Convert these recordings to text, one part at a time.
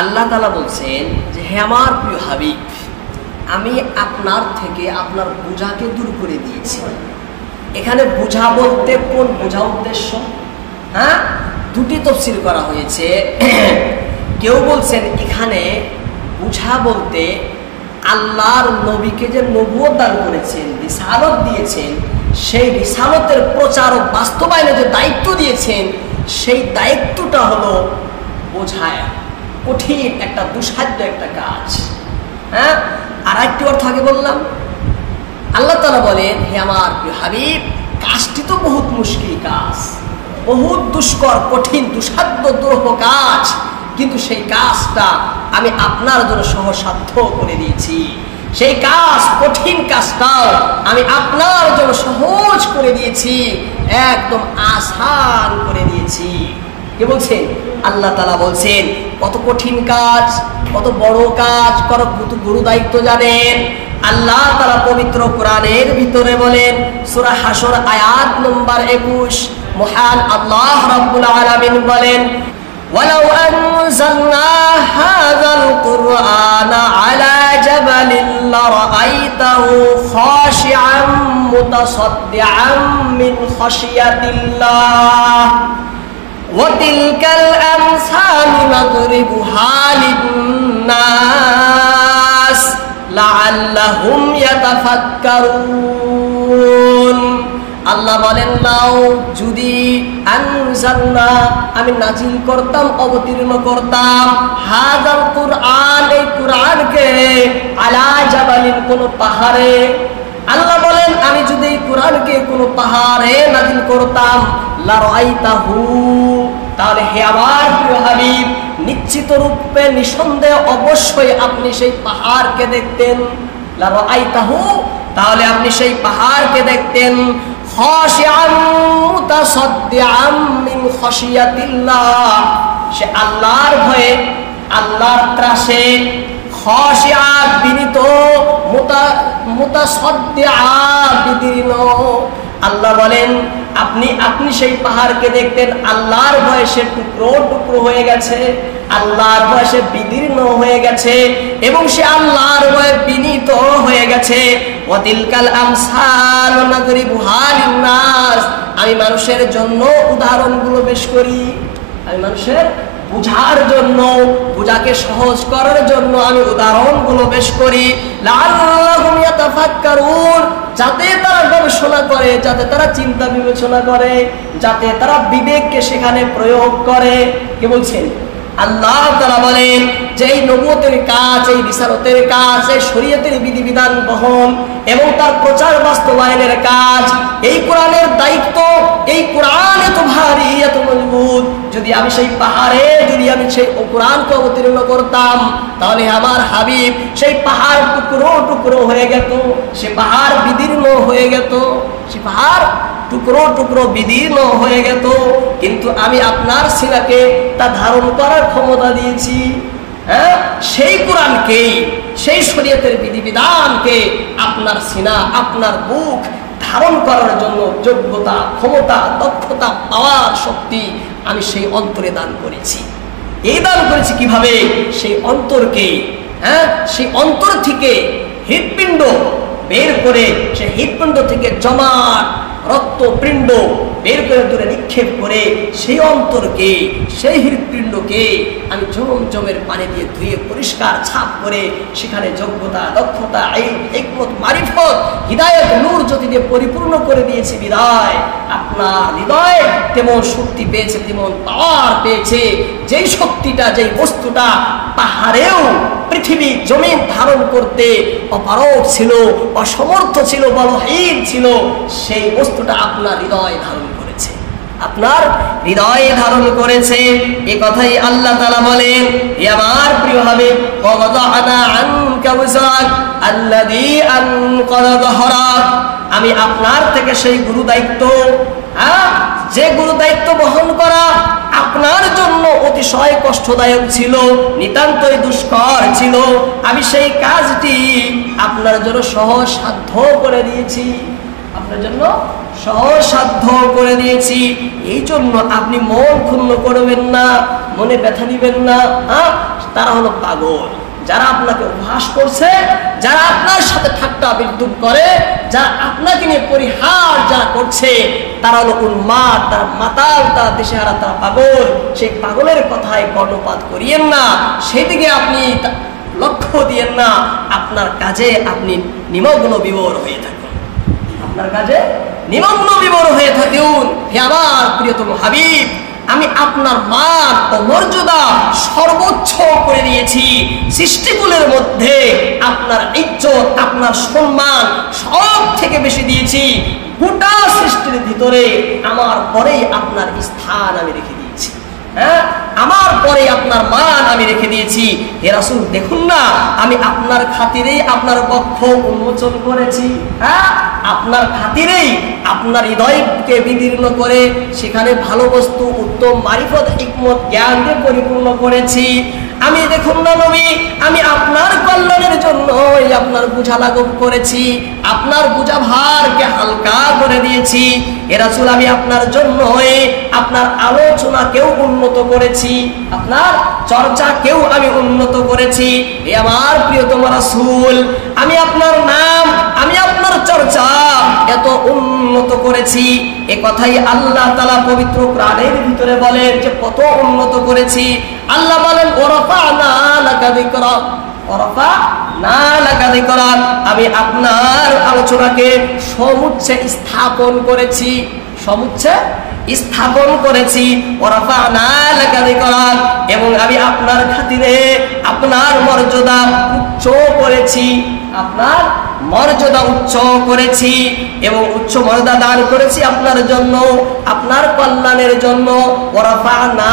আল্লাহ তাআলা বলছেন যে হে আমার প্রিয় হাবিব, আমি আপনার থেকে আপনার বোঝাকে দূর করে দিয়েছি। এখানে বোঝা বলতে কোন বোঝা উদ্দেশ্য? হ্যাঁ, দুটি তাফসীর করা হয়েছে। কেউ বলছেন এখানে বোঝা বলতে আল্লাহর নবীকে যে নবুয়ত দান করেছেন, রিসালত দিয়েছেন, সেই রিসালতের প্রচার ও বাস্তবায়নে যে দায়িত্ব দিয়েছেন, সেই দায়িত্বটা হলো বোঝায় কঠিন একটা দুঃসাধ্য একটা কাজ। হ্যাঁ, আর একটি অর্থ আগে বললাম। আল্লাহ তাআলা বলেন হে আমার প্রিয় হাবিব, কাজটি তো বহুত মুশকিল কাজ, বহুত দুষ্কর, কঠিন, দুঃসাধ্য, দুরূহ কাজ, কিন্তু সেই কাজটা আমি আপনার জন্য সহজসাধ্য করে দিয়েছি। সেই কাজ, কঠিন কাজটাও আমি আপনার জন্য সহজ করে দিয়েছি, একদম আসান করে দিয়েছি। কে বলছেন? আল্লাহ তাআলা বলছেন কত কঠিন কাজ, কত বড় কাজ, কত গুরু দায়িত্ব জানেন। আল্লাহ তাআলা পবিত্র কোরআনের ভিতরে বলেন, সূরা হাসর আয়াত নম্বর 21, মহান আল্লাহ রাব্বুল আলামিন বলেন, ওয়ালাউ আনজালনা হাযাল কুরআনা আলা জাবালিন লারাআইতাহু খাশিআম মুতাসাদ্দিআম মিন খাশিয়াতিল্লাহ ওয়া তিলকাল আমসালু নাদরিবুহা লিন-নাস লাআল্লাহুম ইয়াতাফাক্কারুন। আল্লাহ বলেন, নাও যদি আনজালনা, আমি নাজিল করতাম, অবতীর্ণ করতাম, হাযাল কুরআন, এই কুরআনকে, আলা জাবালিন, কোন পাহাড়ে। আল্লাহ বলেন আমি যদি এই কুরআনকে কোন পাহাড়ে নাজিল করতাম, লারাআইতাহু, তাহলে হে আমার প্রিয় হাবিব, নিশ্চিত রূপে নিঃসন্দেহে অবশ্যই আপনি সেই পাহাড়কে দেখতেন। লারাআইতাহু, তাহলে আপনি সেই পাহাড়কে দেখতেন, খাশিআম মুতাসাদ্দিআম মিন খাশিয়াতিল্লাহ, সে আল্লাহর ভয়ে, আল্লাহর ত্রাসে, খাশিআ, বিনীত, মুতাসাদ্দিআ, বিদীর্ণ। আল্লাহ বলেন আপনি সেই পাহাড়কে দেখতেন, আল্লাহর ভয়ে সে টুকরো টুকরো হয়ে গেছে, আল্লাহর ভয়ে সে বিদীর্ণ হয়ে গেছে, এবং সে আল্লাহর ভয়ে বিনীত হয়ে গেছে। ওয়া তিলকাল আমসাল নাদরিবুহা লিন-নাস, আমি মানুষের জন্য উদাহরণগুলো পেশ করি, আমি মানুষের বুঝার জন্য, বুঝাকে সহজ করার জন্য আমি উদাহরণগুলো পেশ করি। লাআল্লাহুম ইয়াতাফাক্কারুন, যাতে তারা গবেষণা করে, যাতে তারা চিন্তা বিবেচনা করে, যাতে তারা বিবেককে সেখানে প্রয়োগ করে। কে বলছেন? আল্লাহ তাআলা বলেন যে এই নবুয়তের কাজ, এই রিসালতের কাজ, এই শরীয়তের বিধিবিধান বহন এবং তার প্রচার বাস্তবায়নের কাজ, এই কোরআনের দায়িত্ব, এই কোরআন এত ভারী, এত মজবুত, যদি আমি সেই পাহাড়ে, যদি আমি সেই কোরআনকে অবতীর্ণ করতাম, তাহলে আমার হাবিব সেই পাহাড় টুকরো টুকরো হয়ে যেত, সে পাহাড় বিদীর্ণ হয়ে যেত, সে পাহাড় টুকরো টুকরো বিদীর্ণ হয়ে যেত, কিন্তু আমি আপনার সিনাকে তা ধারণ করার ক্ষমতা দিয়েছি। হ্যাঁ, সেই কোরআনকে, সেই শরীয়তের বিধিবিধানকে আপনার সিনা, আপনার বুক ধারণ করার জন্য যোগ্যতা, ক্ষমতা, দক্ষতা, পাওয়ার শক্তি আমি সেই অন্তরে দান করেছি। এই দান করেছি কিভাবে? সেই অন্তরকে, হ্যাঁ, সেই অন্তর থেকে হৃৎপিণ্ড বের করে, সেই হৃৎপিণ্ড থেকে জমাট রক্তপিণ্ড বের করে দূরে নিক্ষেপ করে, সেই অন্তরকে, সেই হৃৎপিণ্ডকে আমি জমজমের পানি দিয়ে ধুয়ে পরিষ্কার ছাপ করে সেখানে যোগ্যতা, দক্ষতা, ইলম, হিকমত, মারিফত, হিদায়াত, নূর জ্যোতি দিয়ে পরিপূর্ণ করে দিয়েছি। বিদায় আপনার হৃদয় তেমন শক্তি পেয়েছে, তেমন পাওয়ার পেয়েছে, যেই শক্তিটা, যেই বস্তুটা পাহাড়েও, পৃথিবী, জমিন ধারণ করতে অপারগ ছিল, অসমর্থ ছিল, বলহীন ছিল, সেই বস্তুটা আপনার হৃদয় ধারণ করেছে, আপনার হৃদয়ে ধারণ করেছে। এই কথাই আল্লাহ তাআলা বলেন, হে আমার প্রিয় হাবিব, ওয়াদাআনা আনকা ওয়াজাক আল্লাযী আনকাযা যাহরাক, আমি আপনার থেকে সেই গুরু দায়িত্ব, যে গুরু দায়িত্ব বহন করা আপনার জন্য অতিশয় কষ্টদায়ক ছিল, নিতান্তই দুষ্কর ছিল, আমি সেই কাজটি আপনার জন্য সহজ সাধ্য করে দিয়েছি। আপনার জন্য সহজসাধ্য করে দিয়েছি। এই জন্য আপনি মন ক্ষুণ্ণ করবেন না, মনে ব্যথা নিবেন না। তারা হলো পাগল, যারা আপনাকে উপহাস করছে, যারা আপনার সাথে ঠাট্টা বিদ্রুপ করে, যারা আপনাকে নিয়ে পরিহাস যারা করছে, তারা হলো উন্মাদ, তারা মাতাল, তারা দিশেহারা, তারা পাগল। সেই পাগলের কথায় কর্ণপাত করিয়েন না, সেদিকে আপনি লক্ষ্য দিয়েন না। আপনার কাজে আপনি নিমগ্ন বিভোর হয়ে থাকুন, আপনার কাজে নিমগ্ন বিভোর হয়ে থাকুন। হে আমার প্রিয়তম হাবিব, আমি আপনার মান ও মর্যাদা সর্বোচ্চ করে দিয়েছি। সৃষ্টিকুলের মধ্যে আপনার ইজ্জত, আপনার সম্মান সব থেকে বেশি দিয়েছি। গোটা সৃষ্টির ভিতরে আমার পরেই আপনার স্থান আমি রেখে দিয়েছি। আমার পরে আপনার মান আমি রেখে দিয়েছি। হে রাসূল, দেখুন না, আমি আপনার খাতিরেই আপনার বক্ষ উন্মোচন করেছি। আপনার খাতিরেই আপনার হৃদয়কে বিদীর্ণ করে সেখানে ভালো বস্তু, উত্তম মারিফত, হিকমত, জ্ঞান দিয়ে পরিপূর্ণ করেছি। আমি দেখুন না নবী, আমি আপনার কল্যাণের জন্য আপনার বোঝা লাঘব করেছি, আপনার বোঝা ভারকে হালকা করে দিয়েছি। হে রাসূল, আমি আপনার জন্য আপনার আলোচনাকেও উন্নত করেছি, আপনার চর্চাকেও আমি উন্নত করেছি। হে আমার প্রিয়তম রাসূল, আমি আপনার নাম, আমি আপনার চর্চা এত উন্নত করেছি। এ কথাই আল্লাহ তাআলা পবিত্র কোরআনের ভিতরে বলেন যে কত উন্নত করেছি। আল্লাহ বলেন ওয়ারাফা'না লাকা যিকরাক, ওয়ারাফা'না লাকা যিকরাক, আমি আপনার আলোচনাকে সমুচ্চে স্থাপন করেছি, সমুচ্চে স্থাপন করেছি। ওয়ারাফা'না লাকা যিকরাক, এবং আমি আপনার খাতিরে আপনার মর্যাদা উচ্চ করেছি, আপনার মর্যাদা উচ্চ করেছি এবং উচ্চ মর্যাদা দান করেছি আপনার জন্য, আপনার কল্যাণের জন্য। ওয়ারাফা'না,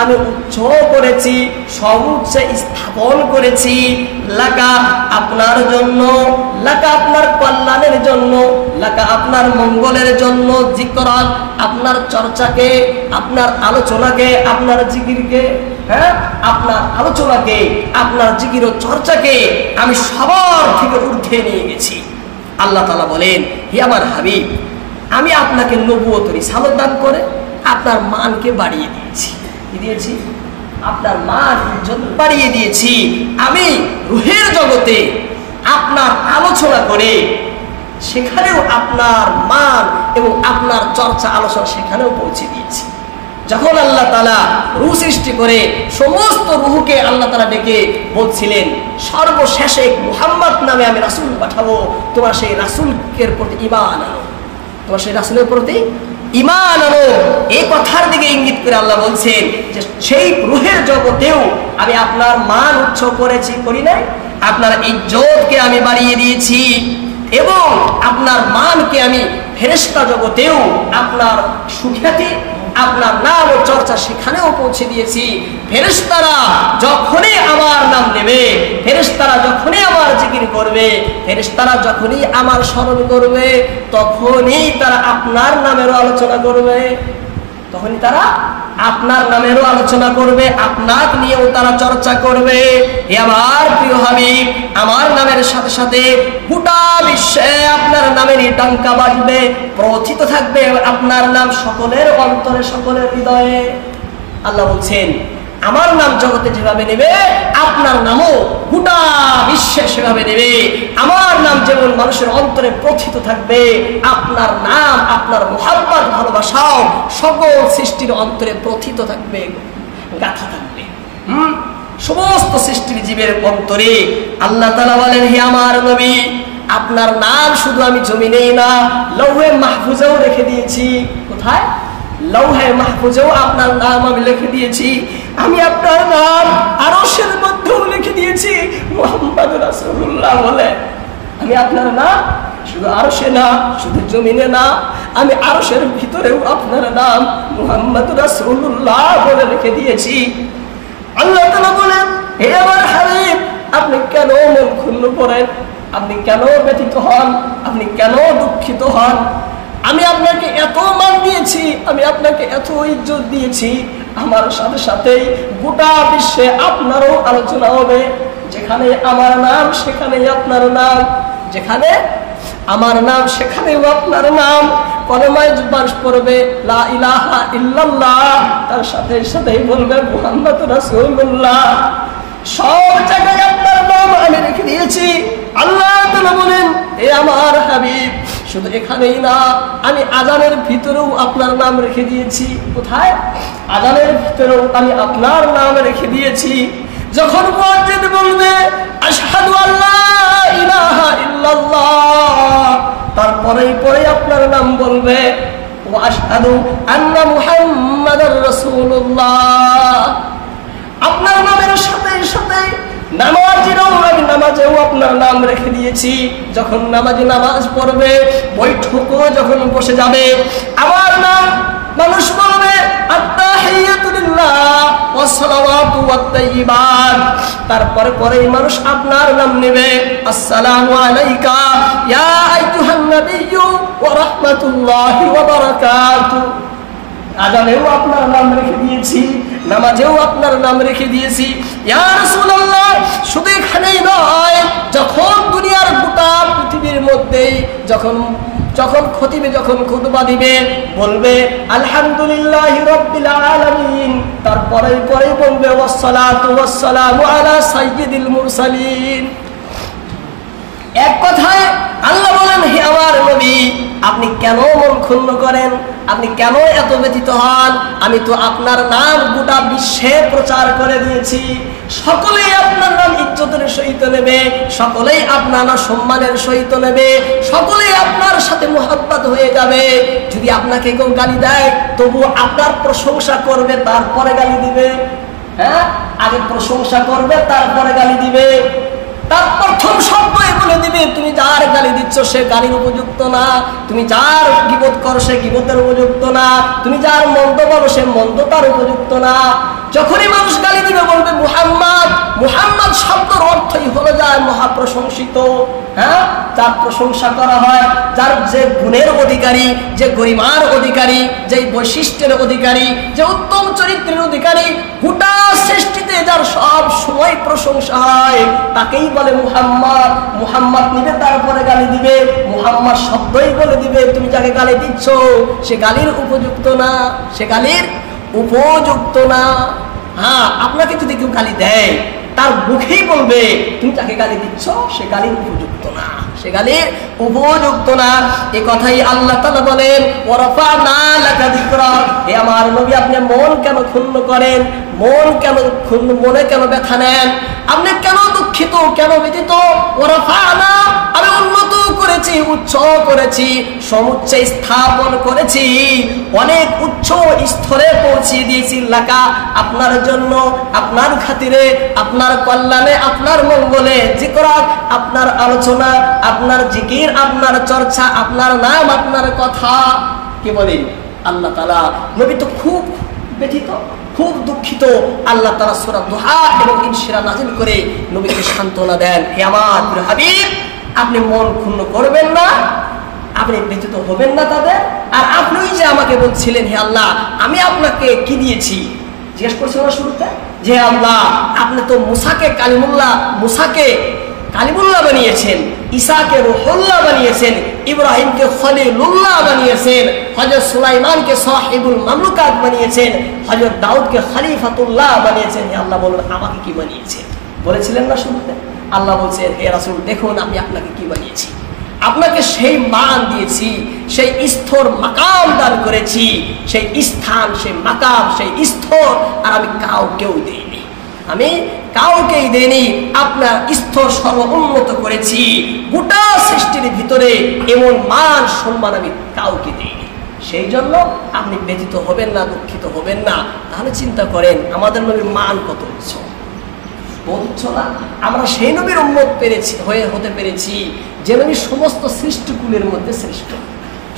আমি উচ্চ করেছি, সর্বোচ্চে স্থাপন করেছি। লাকা, আপনার জন্য, লাকা আপনার কল্যাণের জন্য, লাকা আপনার মঙ্গলের জন্য, যিকরাক আপনার চর্চাকে, আপনার আলোচনাকে, আপনার জিকিরকে, আপনার আলোচনাকে, আপনার জিকির ও চর্চাকে আমি সবার থেকে ঊর্ধ্বে নিয়ে গেছি। আল্লাহ তাআলা বলেন, হে আমার হাবিব, আমি আপনাকে নবুয়ত রিসালাত দান করে আপনার মানকে বাড়িয়ে দিয়েছি। কি দিয়েছি? আপনার মান ইজ্জত বাড়িয়ে দিয়েছি। আমি রূহের জগতে আপনার আলোচনা করে সেখানেও আপনার মান এবং আপনার চর্চা আলোচনা সেখানেও পৌঁছে দিয়েছি। যখন আল্লাহ তাআলা রূহ সৃষ্টি করে সমস্ত রূহকে আল্লাহ তাআলা ডেকে বলছিলেন, সর্বশেষে মুহাম্মদ নামে আমি রাসূল পাঠাবো, তোমরা সেই রাসূলের প্রতি ঈমান আনো, তোমরা সেই রাসূলের প্রতি ঈমান আনো। এই কথার দিকে ইঙ্গিত করে আল্লাহ বলছেন যে সেই রূহের জগতেও আমি আপনার মান উচ্চ করেছি, করি নাই? আপনার ইজ্জতকে আমি বাড়িয়ে দিয়েছি এবং আপনার মানকে আমি ফেরেশতা জগতেও আপনার সুখ্যাতি, আপনার নাম ও চর্চা সেখানেও পৌঁছে দিয়েছি। ফেরেশতারা যখনই আমার নাম নেবে, ফেরেশতারা যখনই আমার জিকির করবে, ফেরেশতারা যখনই আমার স্মরণ করবে, তখনই তারা আপনার নামেরও আলোচনা করবে, তখনই তারা আপনার নামেরও আলোচনা করবে, আপনাকে নিয়েও তারা চর্চা করবে। হে আমার প্রিয় হাবিব, আমার নামের সাথে সাথে গোটা বিশ্বে আপনার নামেরই ডাঙ্কা বাজবে, প্রথিত থাকবে আপনার নাম সকলের অন্তরে, সকলের হৃদয়ে। আল্লাহ বলছেন, আমার নাম জগতে যেভাবে নেবে আপনার নামও গোটা বিশ্বে সেভাবে নেবে। আমার নাম যেমন মানুষের অন্তরে প্রথিত থাকবে, আপনার নাম, আপনার মুহাব্বত, ভালোবাসাও সকল সৃষ্টির অন্তরে প্রথিত থাকবে, গাথা থাকবে। সমস্ত সৃষ্টির জীবের অন্তরে। আল্লাহ তাআলা বলেন, হে আমার নবী, আপনার নাম শুধু আমি জমিনেই না, লৌহে মাহফুজেও রেখে দিয়েছি। কোথায়? লৌহে মাহফুজেও আপনার নাম আমি লিখে দিয়েছি। আমি আপনার নাম আরশের মধ্যেও লিখে দিয়েছি, মুহাম্মদুর রাসূলুল্লাহ বলে। আমি আপনার নাম শুধু আরশে না, শুধু জমিনে না, আমি আরশের ভিতরেও আপনার নাম মুহাম্মদুর রাসূলুল্লাহ বলে রেখে দিয়েছি। আল্লাহ তাআলা বলেন, হে আমার হাবিব, আপনি কেন মন ক্ষুণ্ণ করেন? আপনি কেন ব্যথিত হন? আপনি কেন দুঃখিত হন? আমি আপনাকে এত মান দিয়েছি, আমি আপনাকে এত ইজ্জত দিয়েছি, আমার সাথে সাথেই গোটা বিশ্বে আপনারও আলোচনা হবে। যেখানে আমার নাম সেখানেই আপনার নাম, যেখানে আমার নাম সেখানেও আপনার নাম। কলেমায় বাস পড়বে লা ইলাহা ইল্লাল্লাহ, তার সাথে সাথেই বলবে মুহাম্মদ রাসূলুল্লাহ। সব জায়গায় আপনার নাম আমি রেখে দিয়েছি। আল্লাহ তাআলা বলেন, এ আমার হাবিব, শুধু এখানেই না, আমি আযানের ভিতরেও আপনার নাম রেখে দিয়েছি। কোথায়? আযানের ভিতরেও আমি আপনার নাম রেখে দিয়েছি। যখন মুয়াজ্জিন বলবে আশহাদু আল্লা ইলাহা ইল্লাল্লাহ, তারপরেই পরে আপনার নাম বলবে ওয়া আশহাদু আন্না মুহাম্মাদার রাসূলুল্লাহ। আপনার নামের সাথে সাথে নামাজেও আপনার নাম রেখে দিয়েছি। যখন নামাজি নামাজ পড়বে, বৈঠকও যখন বসে যাবে, আমার নাম মানুষ বলবে আত্তাহিয়াতু লিল্লাহ ওয়াস সালাওয়াতু ওয়াত তাইয়্যিবাত। তারপরে পরেই মানুষ আপনার নাম নেবে, আসসালামু আলাইকা ইয়া আইয়ুহান নাবিয়্যু ওয়া রাহমাতুল্লাহি ওয়া বারাকাতুহু। আযানেও আপনার নাম রেখে দিয়েছি, নামাজেও আপনার নাম রেখে দিয়েছি। ইয়া রাসূলুল্লাহ, শুধু এখানেই নয়, যখন দুনিয়ার গোটা পৃথিবীর মধ্যেই যখন খতিবে যখন খুতবা দিবে, বলবে আলহামদুলিল্লাহি রাব্বিল আলামিন, তারপরে পরে বলবে ওয়াসসালাতু ওয়াসসালামু আলা সাইয়্যিদিল মুরসালিন। এক কথায় আল্লাহ বলেন, হে আমার নবী, আপনি কেন মন ক্ষুণ্ণ করেন? আপনি কেন এত ব্যথিত হন? আমি তো আপনার নাম গোটা বিশ্বে প্রচার করে দিয়েছি। সকলেই আপনার নাম ইজ্জতের সহিত নেবে, সকলেই আপনার নাম সম্মানের সহিত নেবে, সকলেই আপনার সাথে মুহাব্বত হয়ে যাবে। যদি আপনাকে কেউ গালি দেয়, তবু আপনার প্রশংসা করবে, তারপরে গালি দিবে। হ্যাঁ, আগে প্রশংসা করবে, তারপরে গালি দিবে। তার প্রথম শব্দই বলে দিবে, তুমি যার গালি দিচ্ছ সে গালির উপযুক্ত না, তুমি যার গীবত করো সে গীবতের উপযুক্ত না, তুমি যার মন্দ বলো সে মন্দতার উপযুক্ত না। যখনই মানুষ গালি দিবে বলবে মুহাম্মদ। মুহাম্মদ শব্দের অর্থই হলো যায় মহাপ্রশংসিত। হ্যাঁ, যার প্রশংসা করা হয়, যার যে গুণের অধিকারী, যে গরিমার অধিকারী, যে বৈশিষ্ট্যের অধিকারী, যে উত্তম চরিত্রের অধিকারী, গোটা সৃষ্টিতে যার সব সময় প্রশংসা হয়, তাকেই বলে মুহাম্মদ। মুহাম্মদ নিবে, তারপরে গালি দিবে, মুহাম্মদ শব্দই বলে দিবে, তুমি যাকে গালি দিচ্ছ সে গালির উপযুক্ত না, সে গালির উপযুক্ত না। হ্যাঁ, আপনাকে যদি কেউ গালি দেয়, তার মুখেই বলবে তুমি যাকে গালি দিচ্ছ সে গালির উপযুক্ত না, সে গালির উপযুক্ত না। এই কথাই আল্লাহ তাআলা বলেন, ওয়ারাফা'না লাকা যিকরাক। হে আমার নবী, আপনি মন কেন ক্ষুণ্ণ করেন? মনে কেন ব্যথা নেন? আপনি কেন দুঃখিত, কেন ব্যথিত? ওয়ারাফা'না, আমি উন্নত করেছি, উচ্চ করেছি, সমুচ্চ স্থাপন করেছি, অনেক উচ্চ স্তরে পৌঁছিয়ে দিয়েছি লাকা, আপনার জন্য, আপনার খাতিরে, আপনার কল্যাণে, আপনার মঙ্গলে। যিকরাক, আপনার আলোচনা, আপনার জিকির, আপনার চর্চা, আপনার নাম, আপনার কথা। কি বলি আল্লাহ তাআলা, নবী তো খুব ব্যথিত, খুব দুঃখিত। আল্লাহ তাআলা সূরা দুহা এবং ইনশিরা নাযিল করে নবীকে সান্ত্বনা দেন, হে আমার প্রিয় হাবিব, আপনি মন ক্ষুণ্ণ করবেন না, আপনি ব্যথিত হবেন না তাদের। আর আপনিই যে আমাকে বলছিলেন, হে আল্লাহ, আমি আপনাকে কি দিয়েছি? জিজ্ঞেস করছেন না শুরুতে, যে আল্লাহ, আপনি তো মুসাকে কালিমুল্লাহ বানিয়েছেন, ঈসাকে রূহুল্লাহ বানিয়েছেন, ইব্রাহিমকে খলিলুল্লাহ বানিয়েছেন, হযরত সুলাইমানকে সাহিবুল মামলুকাত বানিয়েছেন, হযরত দাউদকে খলিফাতুল্লাহ বানিয়েছেন। হে আল্লাহ, বলুন আমাকে কি বানিয়েছেন? বলেছিলেন না শুরুতে? আল্লাহ বলছেন, হে রাসূল, দেখুন আমি আপনাকে কি বানিয়েছি। আপনাকে সেই মান দিয়েছি, সেই স্তর মাকাম দান করেছি, সেই স্থান, সেই মাকাম, সেই স্তর আর আমি কাউকেও দেইনি, আমি কাউকেই দেইনি। আপনার স্তর সর্বোন্নত করেছি, গোটা সৃষ্টির ভিতরে এমন মান সম্মান আমি কাউকে দেইনি। সেই জন্য আপনি ব্যথিত হবেন না, দুঃখিত হবেন না। তাহলে চিন্তা করেন আমাদের নবীর মান কত উচ্চ, বুঝছো না? আমরা সেই নবীর উম্মত হতে পেরেছি যে নবী সমস্ত সৃষ্টিকুলের মধ্যে শ্রেষ্ঠ।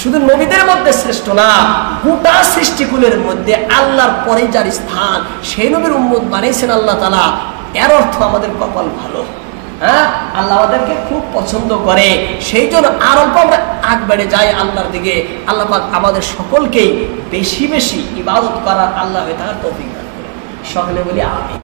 শুধু নবীদের মধ্যে শ্রেষ্ঠ না, গোটা সৃষ্টিকুলের মধ্যে আল্লাহর পরে যার স্থান, সেই নবীর উম্মত বানিয়েছেন আল্লাহ তাআলা। এর অর্থ আমাদের কপাল ভালো। হ্যাঁ, আল্লাহ আমাদেরকে খুব পছন্দ করে, সেই জন্য আর অল্প আমরা আগ বেড়ে যাই আল্লাহর দিকে। আল্লাহ পাক আমাদের সকলকেই বেশি বেশি ইবাদত করার, আল্লাহ হয়ে থাকার তৌফিক দান করে। সকলে বলি আমিন।